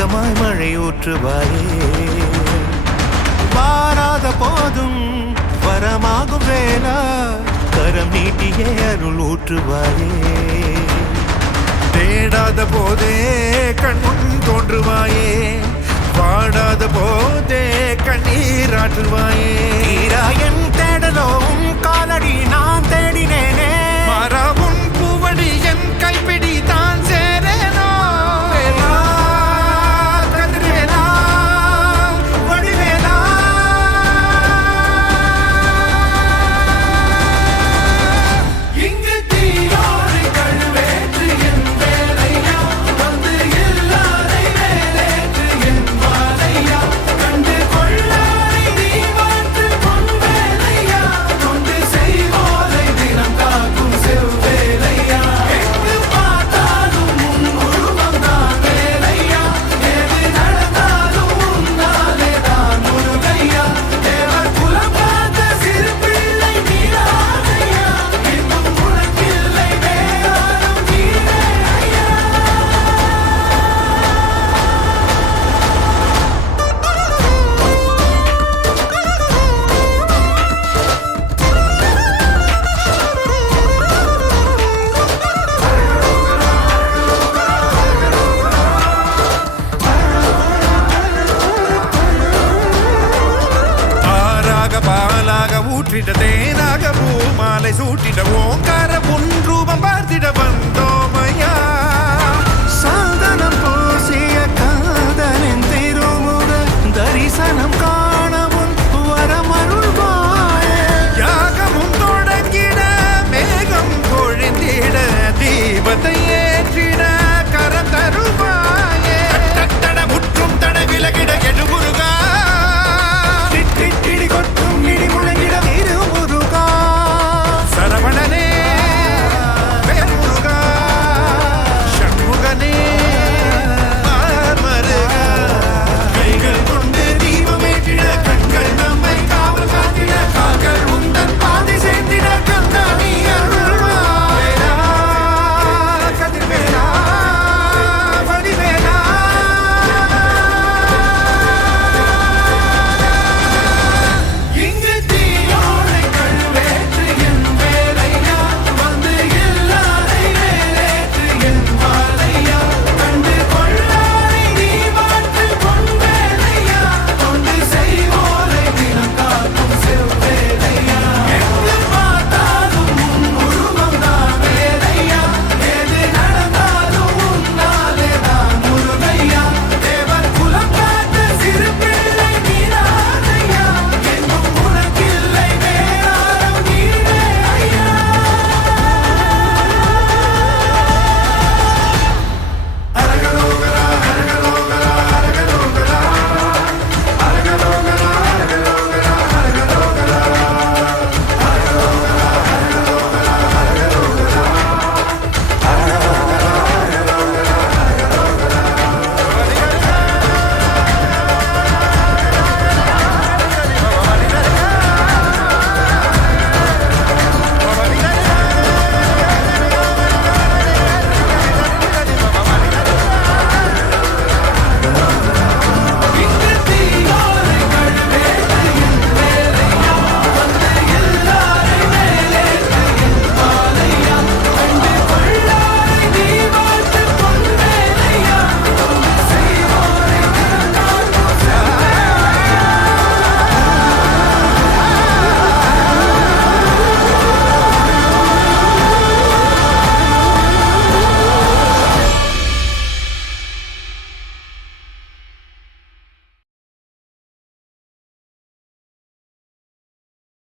மேகமாய் மழை ஊற்றுவாயே வாராத போதும் வரமாகும் வேளா கரம் நீட்டியே அருள் ஊற்றுவாயே தேடாத போதே கண்முன் தோன்றுவாயே வாடாத போதே கண்ணீராற்றுவாயே என் தேடலும் காலடி நான் தேடினேனே மாறாவும் பூவடி என் கைப்பிடி தான் சேரேனோ கதிரேலா வடிவேலா இங்கு தீயோடு கழுவேற்று என் வேலையா வந்து எல்லாரை வேலேற்று என் வாழையா கண்டு கொள்ளாரை நீ மாற்று பொன் வேலையா கொண்டு செய்வோரை தினம் காக்கும் செவ்வேலையா எங்கு பார்த்தாலும் உன் உருவம் தான் வேலையா எது நடந்தாலும் உன்னாலே தான் முருகையா தேவர் குலம் பார்த்த சிறு பிள்ளை நீராதையா இன்னும் உனக்கில்லை வேறாரும் நீரே ஐயா ஆறாக பாலாக ஊற்றிட்ட தேனாக பூமாலை சூட்டிட்ட ஓங்கார